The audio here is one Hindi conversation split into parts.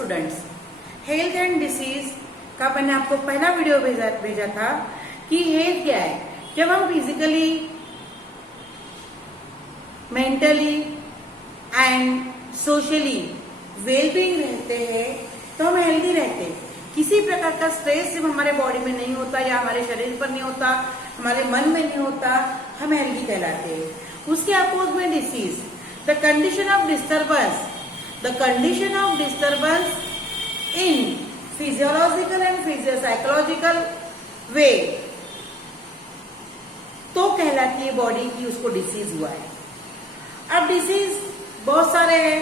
स्टूडेंट्स, हेल्थ एंड डिसीज का मैंने आपको पहला वीडियो भेजा था कि हेल्थ क्या है। जब हम physically, mentally and socially wellbeing रहते हैं तो हम हेल्दी रहते हैं। किसी प्रकार का स्ट्रेस जब हमारे बॉडी में नहीं होता या हमारे शरीर पर नहीं होता, हमारे मन में नहीं होता, हम हेल्दी कहलाते हैं। उसके अपोज में disease, the condition of disturbance in physiological and psychological way तो कहलाती है बॉडी की उसको डिसीज हुआ है। अब डिसीज बहुत सारे हैं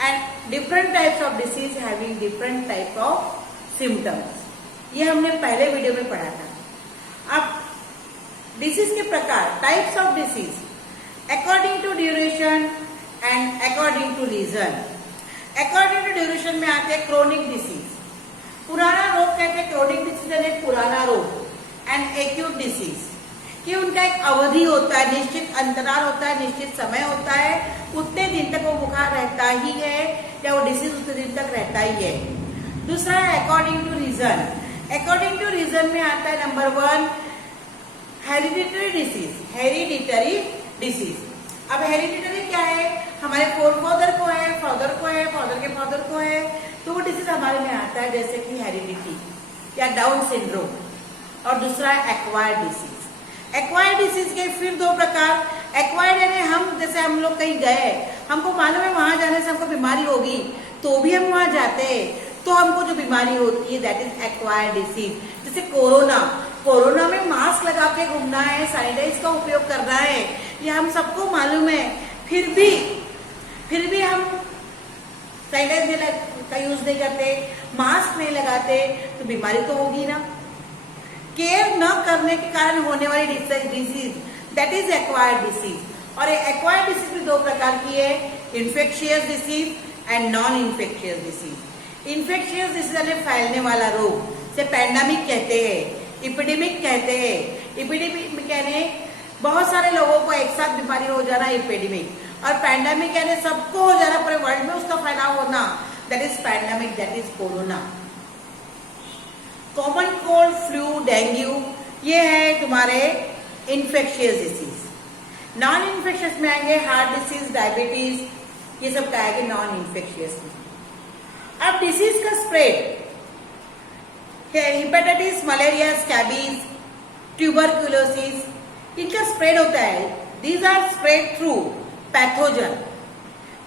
and different types of disease having different type of symptoms. ये हमने पहले वीडियो में पढ़ा था। अब डिसीज के प्रकार, types of disease according to duration and according to reason. According to duration में आते हैं क्रोनिक डिसीज। पुराना रोग कहते हैं क्रोनिक डिसीज यानी पुराना रोग, एंड एक्यूट डिसीज कि उनका एक अवधि होता है, निश्चित अंतराल होता है, निश्चित समय होता है, उतने दिन तक वो बुखार रहता ही है या वो डिसीज उतने दिन तक रहता ही है। दूसरा है according to reason. According to reason में आता है नंबर 1 हेरिडिटरी डिसीज। अब हेरिडिटरी क्या है? हमारे फोरफादर को है, फादर को है, फादर के फादर को है, तो वो डिसीज हमारे में आता है, जैसे कि हेरिडिटी या डाउन सिंड्रोम। और दूसरा है एक्वायर्ड डिसीज। एक्वायर्ड डिसीज के फिर 2 प्रकार। एक्वायर्ड यानी हम लोग कहीं गए, हमको मालूम है वहां जाने से हमको बीमारी होगी, तो भी हम वहां जाते हैं तो हमको जो बीमारी होती है दैट इज एक्वायर्ड डिसीज। जैसे कोरोना में मास्क लगा के घूमना है, सैनिटाइज का उपयोग करना है, ये हम सबको मालूम है, फिर भी हम सैनिटाइज का यूज नहीं करते, मास्क नहीं लगाते, तो बीमारी तो होगी ना। केयर न करने के कारण होने वाली disease that is acquired disease. और एक्वायर्ड डिसीज भी 2 प्रकार की है, infectious disease and non infectious disease. Infectious disease यानी फैलने वाला रोग, से पैंडेमिक कहते हैं, इपिडेमिक कहते हैं। इपिडेमिक यानी बहुत सारे लोगों को एक साथ बीमारी हो जाना इपिडेमिक, और पैंडेमिक यानी सबको हो जाना, पूरे वर्ल्ड में उसका फैलाव होना, that is pandemic, that is corona. Common cold, flu, dengue, ये है तुम्हारे इन्फेक्शियस डिसीज। नॉन इन्फेक्शियस में आएंगे हार्ट डिसीज, डायबिटीज, ये सब का आएंगे नॉन इन्फेक्शियस में। अब डिसीज का spread, hepatitis, malaria, scabies, tuberculosis, इनका स्प्रेड होता है। These are spread through pathogen.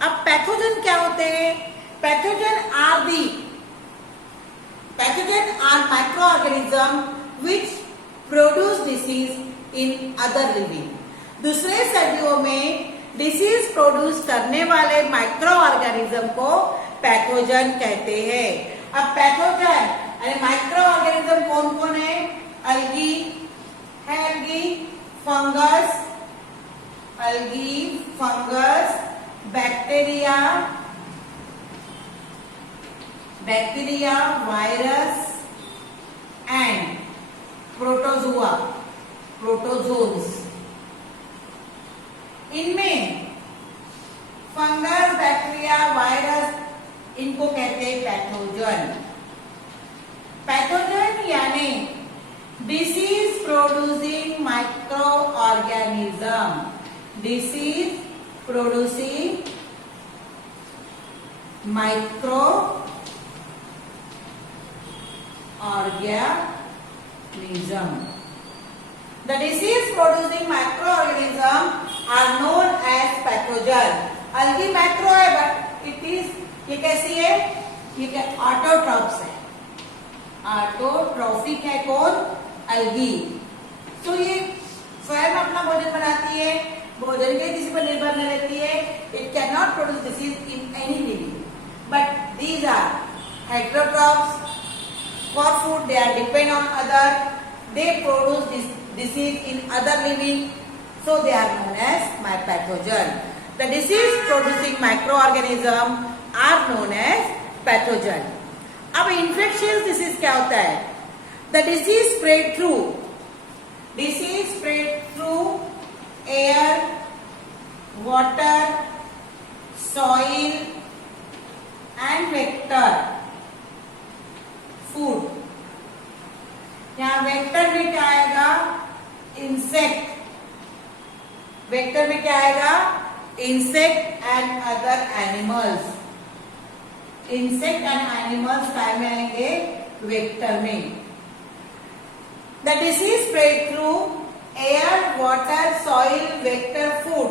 अब पैथोजन क्या होते हैं? Pathogen are microorganism which produce disease in other living। दूसरे सजीवों में डिसीज प्रोड्यूस करने वाले माइक्रो ऑर्गेनिज्म को पैथोजन कहते हैं। अब पैथोजन यानी माइक्रो ऑर्गेनिज्म कौन कौन है? algae, fungus, bacteria, virus and protozoans. इनमें फंगस, बैक्टीरिया, वायरस, इनको कहते हैं पैथोजन। पैथोजन यानी disease producing micro organism, disease producing micro organism. The disease producing microorganism are known as pathogen. Algae macro है but it is, ये कैसी है? ये ऑटोट्रॉफ्स है, ऑटोट्रॉफिक है कौन? algae। तो ये स्वयं अपना भोजन बनाती है, भोजन के किसी पर निर्भर नहीं रहती है। It cannot produce disease in any living, but these are heterotrophs। For food they are depend on other, they produce this disease in other living, so they are known as pathogen। The disease producing microorganism are known as pathogen। अब infectious disease क्या होता है? The disease spread through air, water, soil and vector food. यहाँ वेक्टर में क्या आएगा? इंसेक्ट। वेक्टर में क्या आएगा? Insect and other animals. Insect and animals काय में आएंगे? वेक्टर में। The disease spread through air, water, soil, vector, food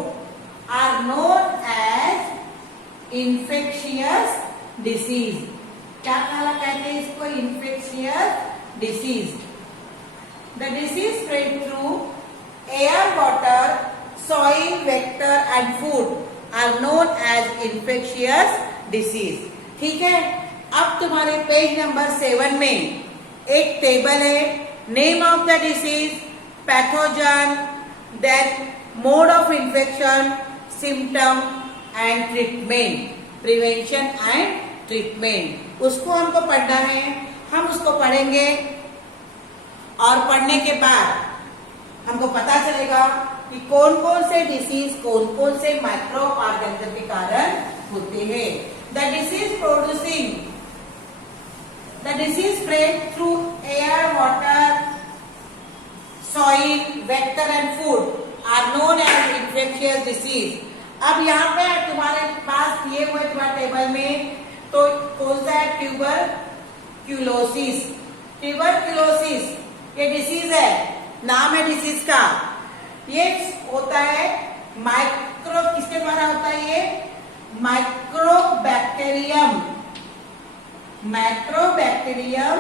are known as infectious disease. क्या कहते हैं इसको? Infectious disease. The disease spread through air, water, soil, vector and food are known as infectious disease. ठीक है, अब तुम्हारे पेज नंबर 7 में एक टेबल है। Name of the disease, pathogen, then mode of infection, symptom and treatment, prevention and treatment. उसको हमको पढ़ना है। हम उसको पढ़ेंगे और पढ़ने के बाद हमको पता चलेगा कि कौन कौन से डिसीज, कौन कौन से माइक्रो ऑर्गेनिज्म के कारण होते हैं। The disease producing, the disease spread through air, water, soil, vector and food are known as infectious disease. अब यहाँ पे तुम्हारे पास दिए हुए तुम्हारे टेबल में तो कौन सा है? ट्यूबरक्यूलोसिस। ट्यूबरक्यूलोसिस ये डिसीज है, नाम है डिसीज का। ये होता है माइक्रो, किसके द्वारा होता है? ये माइक्रोबैक्टीरियम, माइक्रोबैक्टीरियम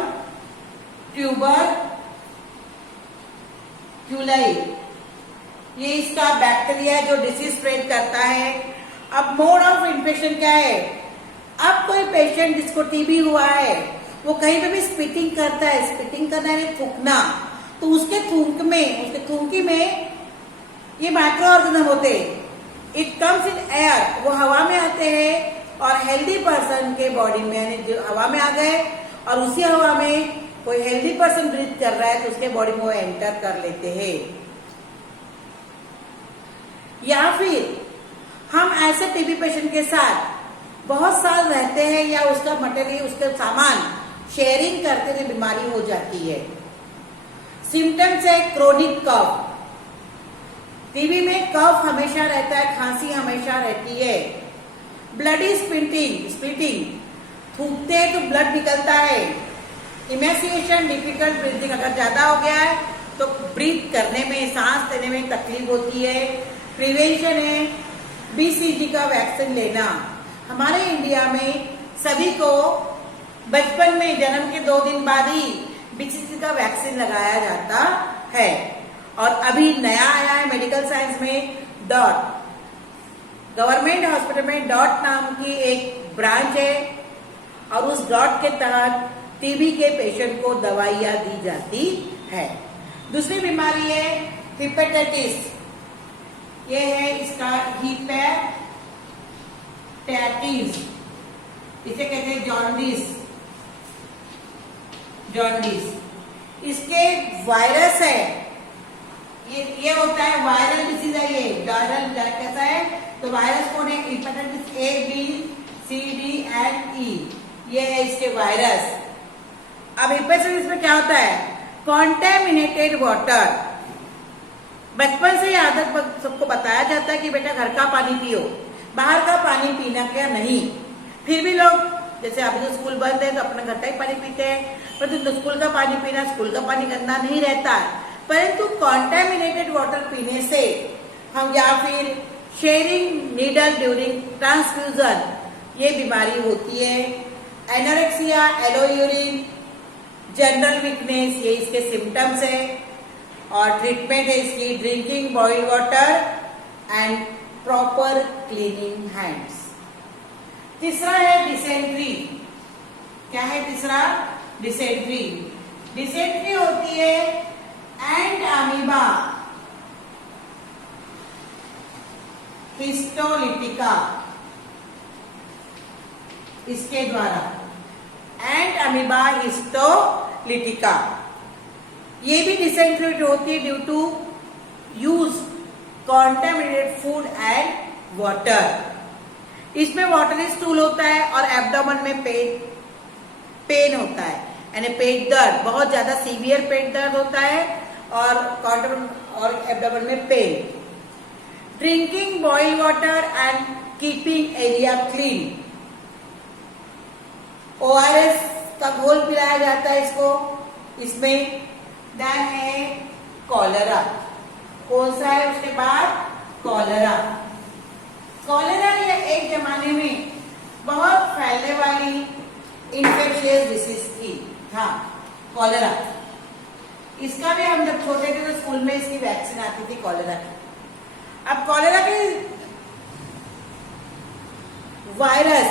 ट्यूबरक्यूलाई, ये इसका बैक्टीरिया जो डिसीज स्प्रेड करता है। अब मोड ऑफ इन्फेक्शन क्या है? अब कोई पेशेंट जिसको टीबी हुआ है वो कहीं पे भी स्पिटिंग करता है, स्पिटिंग करना है थूकना, तो उसके थूक में, उसके थूकी में ये माइक्रो ऑर्गेनिज्म होते हैं। इट कम्स इन एयर, वो हवा में आते हैं और हेल्दी पर्सन के बॉडी में, यानी जो हवा में आ गए और उसी हवा में कोई हेल्दी पर्सन ब्रीथ कर रहा है तो उसके बॉडी में वो एंटर कर लेते हैं। या फिर हम ऐसे टीबी पेशेंट के साथ बहुत साल रहते हैं या उसका मटेरियल, उसका सामान शेयरिंग करते हुए बीमारी हो जाती है। सिम्टम्स है क्रोनिक कफ। टीबी में कफ हमेशा रहता है, खांसी हमेशा रहती है। ब्लडी स्प्लिटिंग, थूकते हैं तो ब्लड निकलता है। इमेसिएशन, डिफिकल्ट ब्रीथिंग, अगर ज्यादा हो गया है तो ब्रीथ करने में, सांस लेने में तकलीफ होती है। प्रिवेंशन है बीसीजी का वैक्सीन लेना। हमारे इंडिया में सभी को बचपन में जन्म के 2 दिन बाद ही बीसीजी का वैक्सीन लगाया जाता है। और अभी नया आया है मेडिकल साइंस में डॉट, गवर्नमेंट हॉस्पिटल में डॉट नाम की एक ब्रांच है और उस डॉट के तहत टीबी के पेशेंट को दवाइयां दी जाती है। दूसरी बीमारी है हेपेटाइटिस, ये है इसका हेपेटाइटिस, इसे कहते हैं जॉन्डिस। इसके वायरस है, ये होता है वायरल डिसीज है। ये वायरल कैसा है? तो वायरस कौन है? Hepatitis A, B, C, D and E, ये है इसके वायरस। अब हेपेटाइटिस में क्या होता है? Contaminated water. बचपन से आदत सबको बताया जाता है कि बेटा घर का पानी पियो, बाहर का पानी पीना क्या नहीं। फिर भी लोग, जैसे अभी तो स्कूल बंद है तो अपना घर का ही पानी पीते हैं, परंतु स्कूल का पानी पीना, स्कूल का पानी गंदा नहीं रहता है। परंतु कॉन्टेमिनेटेड वाटर पीने से हम, या फिर शेयरिंग नीडल ड्यूरिंग ट्रांसफ्यूजन, ये बीमारी होती है। Anorexia, yellow urine, general weakness, ये इसके सिम्टम्स है। और ट्रीटमेंट है इसकी drinking boiled water and proper cleaning hands. तीसरा है डिसेंट्री। क्या है तीसरा? डिसेंट्री। डिसेंट्री होती है एंड अमीबा हिस्टोलिटिका, इसके द्वारा एंड अमीबा हिस्टोलिटिका, ये भी डिसेंट्री होती है due to use contaminated food and water. इसमें वाटरी स्टूल होता है और एब्डोमेन में पेन होता है, यानी पेट दर्द, बहुत ज्यादा सीवियर पेट दर्द होता है और कॉटन और एब्डोमेन में pain. Drinking boiled water and keeping area clean. ORS का घोल पिलाया जाता है इसको, इसमें। देन है कॉलरा। कौन सा है उसके बाद? कॉलरा। कॉलरा ये एक जमाने में बहुत फैलने वाली इंफेक्शियस डिसीज था कॉलरा। इसका भी हम जब छोटे थे तो स्कूल में इसकी वैक्सीन आती थी कॉलरा की। अब कॉलरा के वायरस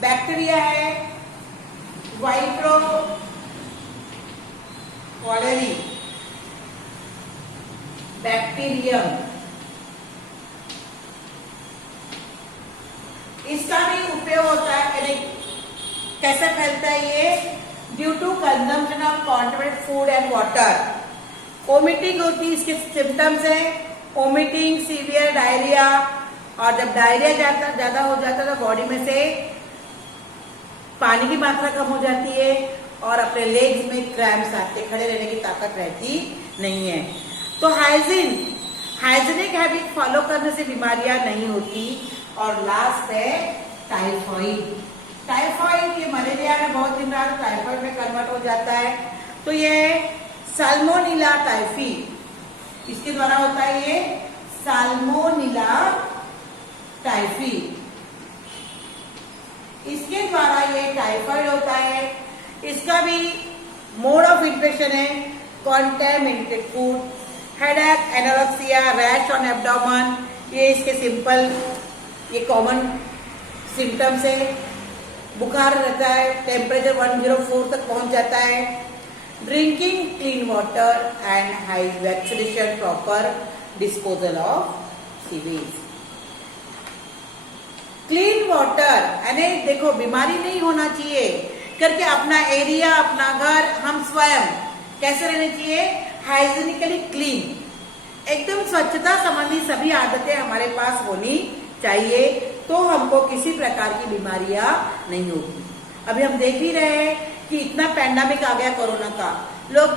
बैक्टीरिया है वाइप्रो कॉलेरी बैक्टीरियम। इसका भी उपयोग होता है, कैसे फैलता है ये? Due to consumption of contaminated food and water. Vomiting होती है, इसके सिम्टम्स है वोमिटिंग, सीवियर डायरिया, और जब डायरिया ज्यादा हो जाता है तो बॉडी में से पानी की मात्रा कम हो जाती है और अपने लेग्स में क्रैम्प्स आते, खड़े रहने की ताकत रहती नहीं है। तो हाइजीनिक हैबिट फॉलो करने से बीमारियां नहीं होती। और लास्ट है टाइफाइड। टाइफाइड ये मलेरिया में बहुत दिन रहा तो टाइफाइड में कन्वर्ट हो जाता है। तो ये साल्मोनेला टाइफी, इसके द्वारा होता है ये साल्मोनेला टाइफी, इसके द्वारा ये टाइफाइड होता है। इसका भी मोड ऑफ इन्फेक्शन है contaminated food, headache, anorexia, rash on abdomen, ये इसके सिंपल ये कॉमन सिम्टम्स है। बुखार रहता है, टेम्परेचर 104 तक पहुंच जाता है। Drinking clean water and high vaccination, proper disposal of sewage. Clean water यानी देखो बीमारी नहीं होना चाहिए करके अपना एरिया, अपना घर, हम स्वयं कैसे रहने चाहिए? हाइजीनिकली क्लीन, एकदम स्वच्छता संबंधी सभी आदतें हमारे पास होनी चाहिए, तो हमको किसी प्रकार की बीमारियां नहीं होगी। अभी हम देख ही रहे हैं कि इतना पैंडेमिक आ गया कोरोना का, लोग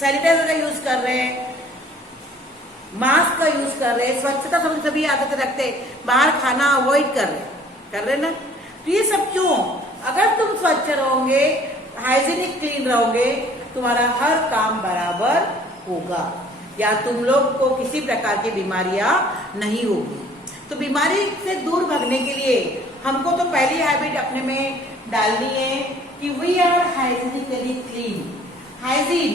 सैनिटाइजर का यूज कर रहे हैं, मास्क का यूज कर रहे हैं, स्वच्छता संबंधी सभी आदतें रखते, बाहर खाना अवॉइड कर रहे ना। तो ये सब क्यों? अगर तुम स्वच्छ रहोगे, हाइजीनिक क्लीन रहोगे, तुम्हारा हर काम बराबर होगा या तुम लोग को किसी प्रकार की बीमारियां नहीं होगी। तो बीमारी से दूर भागने के लिए हमको तो पहली हैबिट अपने में डालनी है कि we are hygienically clean. Hygiene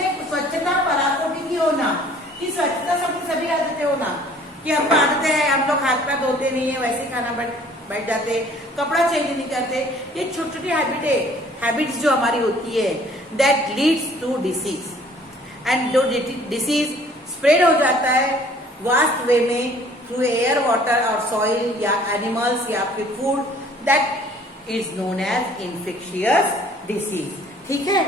एक स्वच्छता पराकोटि की होना, कि स्वच्छता सभी आदतें होना, कि हमको आदतें हैं, हम लोग हाथ पैर धोते नहीं है, वैसे खाना बैठ जाते, कपड़ा चेंज नहीं करते। ये छोटी छोटी हैबिट्स जो हमारी होती है, that leads to disease, and जो डिसीज स्प्रेड हो जाता है वास्ट वे में थ्रू एयर, वाटर और सॉइल या एनिमल्स या फिर food, that is known as infectious disease. ठीक है।